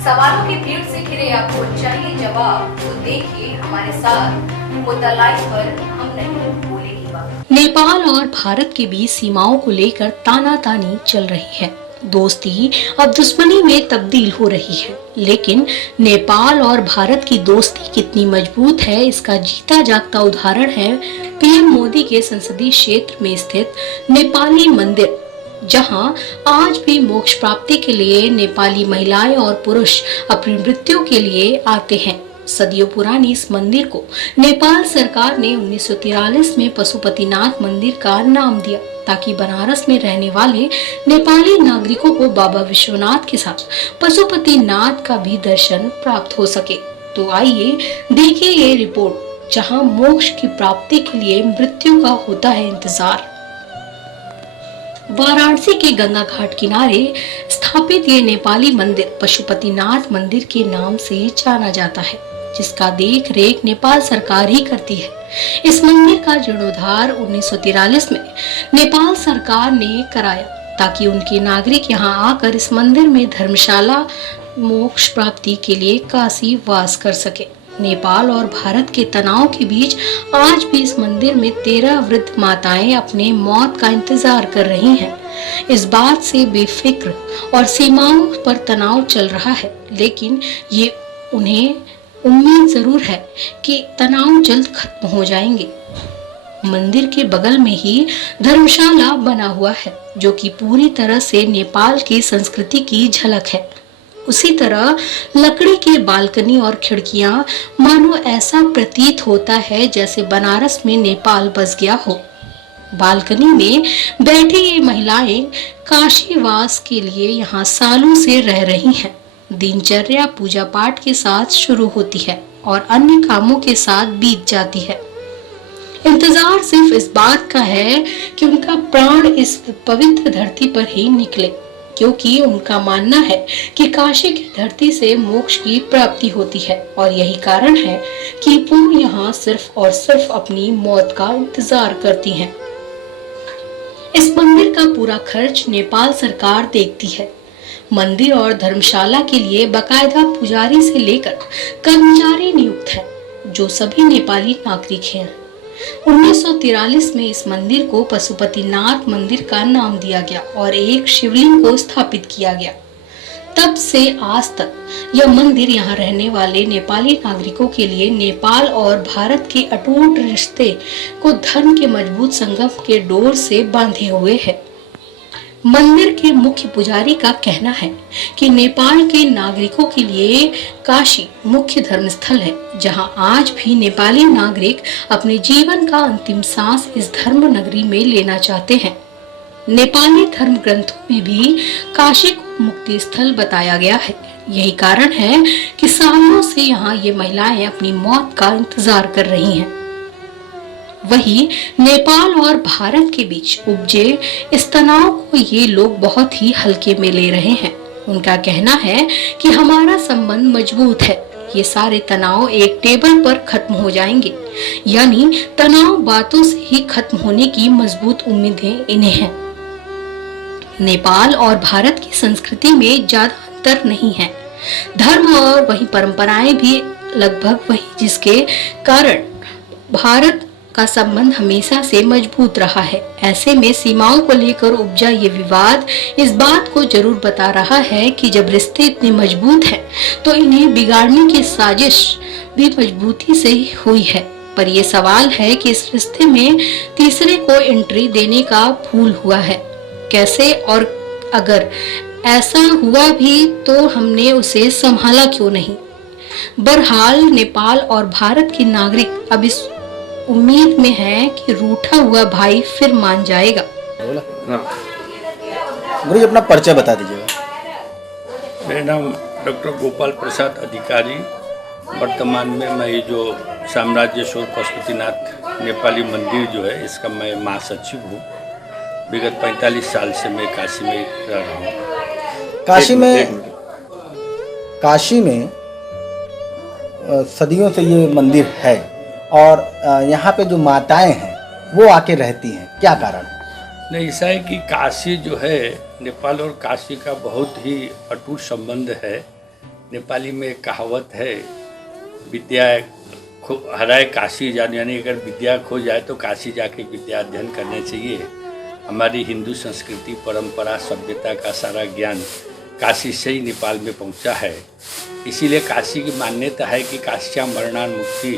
सवालों की भीड़ से घिरे आपको चाहिए जवाब, तो देखिए हमारे साथ मुद्दा लाइव पर हम नहीं बोलेंगे बात। नेपाल और भारत के बीच सीमाओं को लेकर तानातानी चल रही है। दोस्ती अब दुश्मनी में तब्दील हो रही है, लेकिन नेपाल और भारत की दोस्ती कितनी मजबूत है, इसका जीता जागता उदाहरण है पीएम मोदी के संसदीय क्षेत्र में स्थित नेपाली मंदिर, जहां आज भी मोक्ष प्राप्ति के लिए नेपाली महिलाएं और पुरुष अपनी मृत्यु के लिए आते हैं। सदियों पुरानी इस मंदिर को नेपाल सरकार ने 1943 में पशुपतिनाथ मंदिर का नाम दिया, ताकि बनारस में रहने वाले नेपाली नागरिकों को बाबा विश्वनाथ के साथ पशुपतिनाथ का भी दर्शन प्राप्त हो सके। तो आइए देखिए ये रिपोर्ट, जहां मोक्ष की प्राप्ति के लिए मृत्यु का होता है इंतजार। वाराणसी के गंगा घाट किनारे स्थापित ये नेपाली मंदिर पशुपतिनाथ मंदिर के नाम से जाना जाता है, जिसका देख रेख नेपाल सरकार ही करती है। इस मंदिर का जीर्णोद्धार 1943 में नेपाल सरकार ने कराया, ताकि उनके नागरिक यहां आकर इस मंदिर में धर्मशाला मोक्ष प्राप्ति के लिए काशी वास कर सके। नेपाल और भारत के तनाव के बीच आज भी इस मंदिर में 13 वृद्ध माताएं अपने मौत का इंतजार कर रही हैं। इस बात से बेफिक्र और सीमाओं पर तनाव चल रहा है, लेकिन ये उन्हें उम्मीद जरूर है कि तनाव जल्द खत्म हो जाएंगे। मंदिर के बगल में ही धर्मशाला बना हुआ है, जो कि पूरी तरह से नेपाल की संस्कृति की झलक है। उसी तरह लकड़ी के बालकनी और खिड़कियां, मानो ऐसा प्रतीत होता है जैसे बनारस में नेपाल बस गया हो। बालकनी में बैठी ये महिलाएं काशीवास के लिए यहाँ सालों से रह रही हैं। दिनचर्या पूजा पाठ के साथ शुरू होती है और अन्य कामों के साथ बीत जाती है। इंतजार सिर्फ इस बात का है कि उनका प्राण इस पवित्र धरती पर ही निकले, क्योंकि उनका मानना है कि काशी की धरती से मोक्ष की प्राप्ति होती है, और यही कारण है कि वो यहाँ सिर्फ और सिर्फ अपनी मौत का इंतजार करती हैं। इस मंदिर का पूरा खर्च नेपाल सरकार देखती है। मंदिर और धर्मशाला के लिए बाकायदा पुजारी से लेकर कर्मचारी नियुक्त है, जो सभी नेपाली नागरिक हैं। 1943 में इस मंदिर को पशुपतिनाथ मंदिर का नाम दिया गया और एक शिवलिंग को स्थापित किया गया। तब से आज तक यह मंदिर यहाँ रहने वाले नेपाली नागरिकों के लिए नेपाल और भारत के अटूट रिश्ते को धर्म के मजबूत संगम के डोर से बांधे हुए है। मंदिर के मुख्य पुजारी का कहना है कि नेपाल के नागरिकों के लिए काशी मुख्य धर्म स्थल है, जहां आज भी नेपाली नागरिक अपने जीवन का अंतिम सांस इस धर्म नगरी में लेना चाहते हैं। नेपाली धर्म ग्रंथों में भी काशी को मुक्ति स्थल बताया गया है। यही कारण है कि सालों से यहाँ ये महिलाएं अपनी मौत का इंतजार कर रही हैं। वहीं नेपाल और भारत के बीच उपजे इस तनाव को ये लोग बहुत ही हल्के में ले रहे हैं। उनका कहना है कि हमारा संबंध मजबूत है, ये सारे तनाव एक टेबल पर खत्म हो जाएंगे, यानी तनाव बातों से ही खत्म होने की मजबूत उम्मीदें इन्हें हैं। नेपाल और भारत की संस्कृति में ज्यादा अंतर नहीं है, धर्म और वही परंपराएं भी लगभग वही, जिसके कारण भारत का संबंध हमेशा से मजबूत रहा है। ऐसे में सीमाओं को लेकर उपजा ये विवाद इस बात को जरूर बता रहा है कि जब रिश्ते इतने मजबूत हैं, तो इन्हें बिगाड़ने की साजिश भी मजबूती से ही हुई है। पर यह सवाल है कि इस रिश्ते में तीसरे को एंट्री देने का भूल हुआ है कैसे, और अगर ऐसा हुआ भी तो हमने उसे संभाला क्यों नहीं। बहरहाल नेपाल और भारत के नागरिक अब इस उम्मीद में है कि रूठा हुआ भाई फिर मान जाएगा। गुरुजी अपना परिचय बता दीजिएगा। मेरा नाम डॉक्टर गोपाल प्रसाद अधिकारी। वर्तमान में मैं ये जो साम्राज्येश्वर पशुपतिनाथ नेपाली मंदिर जो है, इसका मैं महासचिव हूँ। विगत 45 साल से मैं काशी में रह रहा हूँ। काशी में सदियों से ये मंदिर है और यहाँ पे जो माताएं हैं वो आके रहती हैं, क्या कारण? नहीं, ऐसा है कि काशी जो है, नेपाल और काशी का बहुत ही अटूट संबंध है। नेपाली में एक कहावत है, विद्या हराए काशी जाने, यानी अगर विद्या खो जाए तो काशी जाके विद्या अध्ययन करना चाहिए। हमारी हिंदू संस्कृति, परंपरा, सभ्यता का सारा ज्ञान काशी से ही नेपाल में पहुंचा है। इसीलिए काशी की मान्यता है कि काश्या मरणान मुक्ति,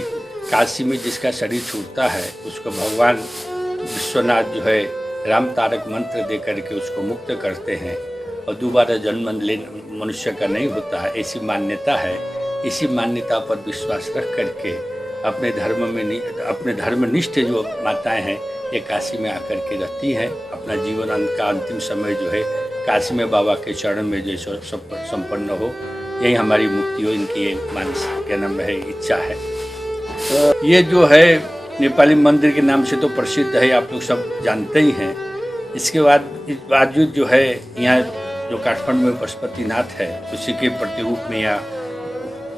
काशी में जिसका शरीर छूटता है उसको भगवान विश्वनाथ जो है राम तारक मंत्र दे करके उसको मुक्त करते हैं और दोबारा जन्म मनुष्य का नहीं होता है, ऐसी मान्यता है। इसी मान्यता पर विश्वास रख करके अपने धर्मनिष्ठ जो माताएं हैं ये काशी में आकर के रहती हैं। अपना जीवन का अंतिम समय जो है काशी में बाबा के चरण में जैसे सब संपन्न हो, यही हमारी मुक्ति हो, इनकी मानस क्या नाम है इच्छा है। तो ये जो है नेपाली मंदिर के नाम से तो प्रसिद्ध है, आप लोग सब जानते ही हैं। इसके बाद इस बावजूद जो है यहाँ जो काठमांडू में पशुपतिनाथ है उसी के प्रतिरूप में यहाँ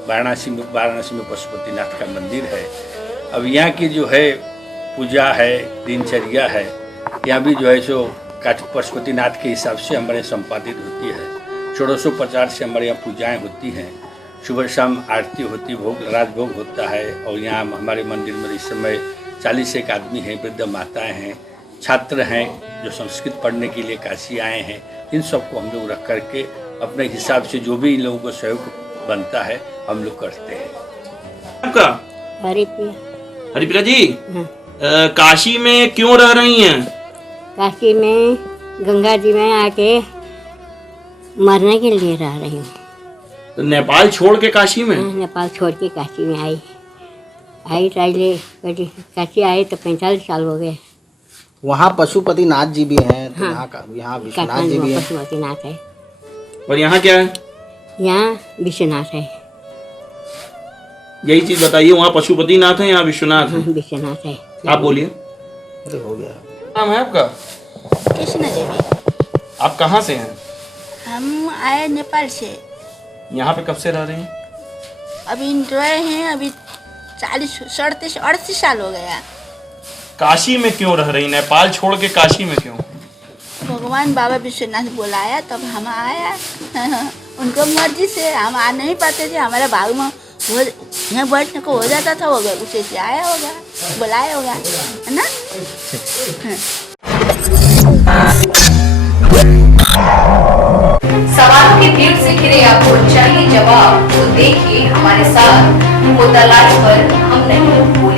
वाराणसी में पशुपतिनाथ का मंदिर है। अब यहाँ की जो है पूजा है, दिनचर्या है, यहाँ भी जो है सो पशुपतिनाथ के हिसाब से हमारे संपादित होती है। 1650 से हमारे यहाँ पूजाएँ होती हैं, सुबह शाम आरती होती, राजभोग होता है। और यहाँ हमारे मंदिर में इस समय 40 से एक आदमी हैं, वृद्ध माताएं हैं, छात्र हैं जो संस्कृत पढ़ने के लिए काशी आए हैं। इन सबको हम लोग रख करके अपने हिसाब से जो भी इन लोगों को सहयोग बनता है हम लोग करते हैं। आपका हरिप्रिया जी, काशी में क्यों रह रही हैं? काशी में गंगा जी में आके मरने के लिए रह रही हूँ। तो नेपाल छोड़ के काशी में? नेपाल छोड़ के काशी में आई काशी आए तो 45 साल हो गए। वहाँ पशुपतिनाथ जी भी हैं, तो यहाँ विश्वनाथ जी भी हैं। पशुपतिनाथ है। और यहाँ क्या है? यहाँ विश्वनाथ है। यही चीज बताइए, वहाँ पशुपतिनाथ है, यहाँ विश्वनाथ है। विश्वनाथ है। आप बोलिए। अरे हो गया। नाम है आपका? कृष्णा देवी। आप कहाँ से हैं? हम आए नेपाल से। यहाँ पे कब से रह रहे हैं? अभी रहे हैं, अभी 38 साल हो गया। काशी में क्यों रह रही? नेपाल छोड़ के काशी में क्यों? भगवान बाबा विश्वनाथ बुलाया तब हम आया। उनको मर्जी से हम आ नहीं पाते थे, हमारे भाग में यहाँ बैठने को हो जाता था, हो गया उसे से आया होगा, बुलाया होगा, है ना। सवालों की भीड़ से घिरे आपको चाहिए जवाब, तो देखिए हमारे साथ मुद्दा लाइव पर हम नहीं भूल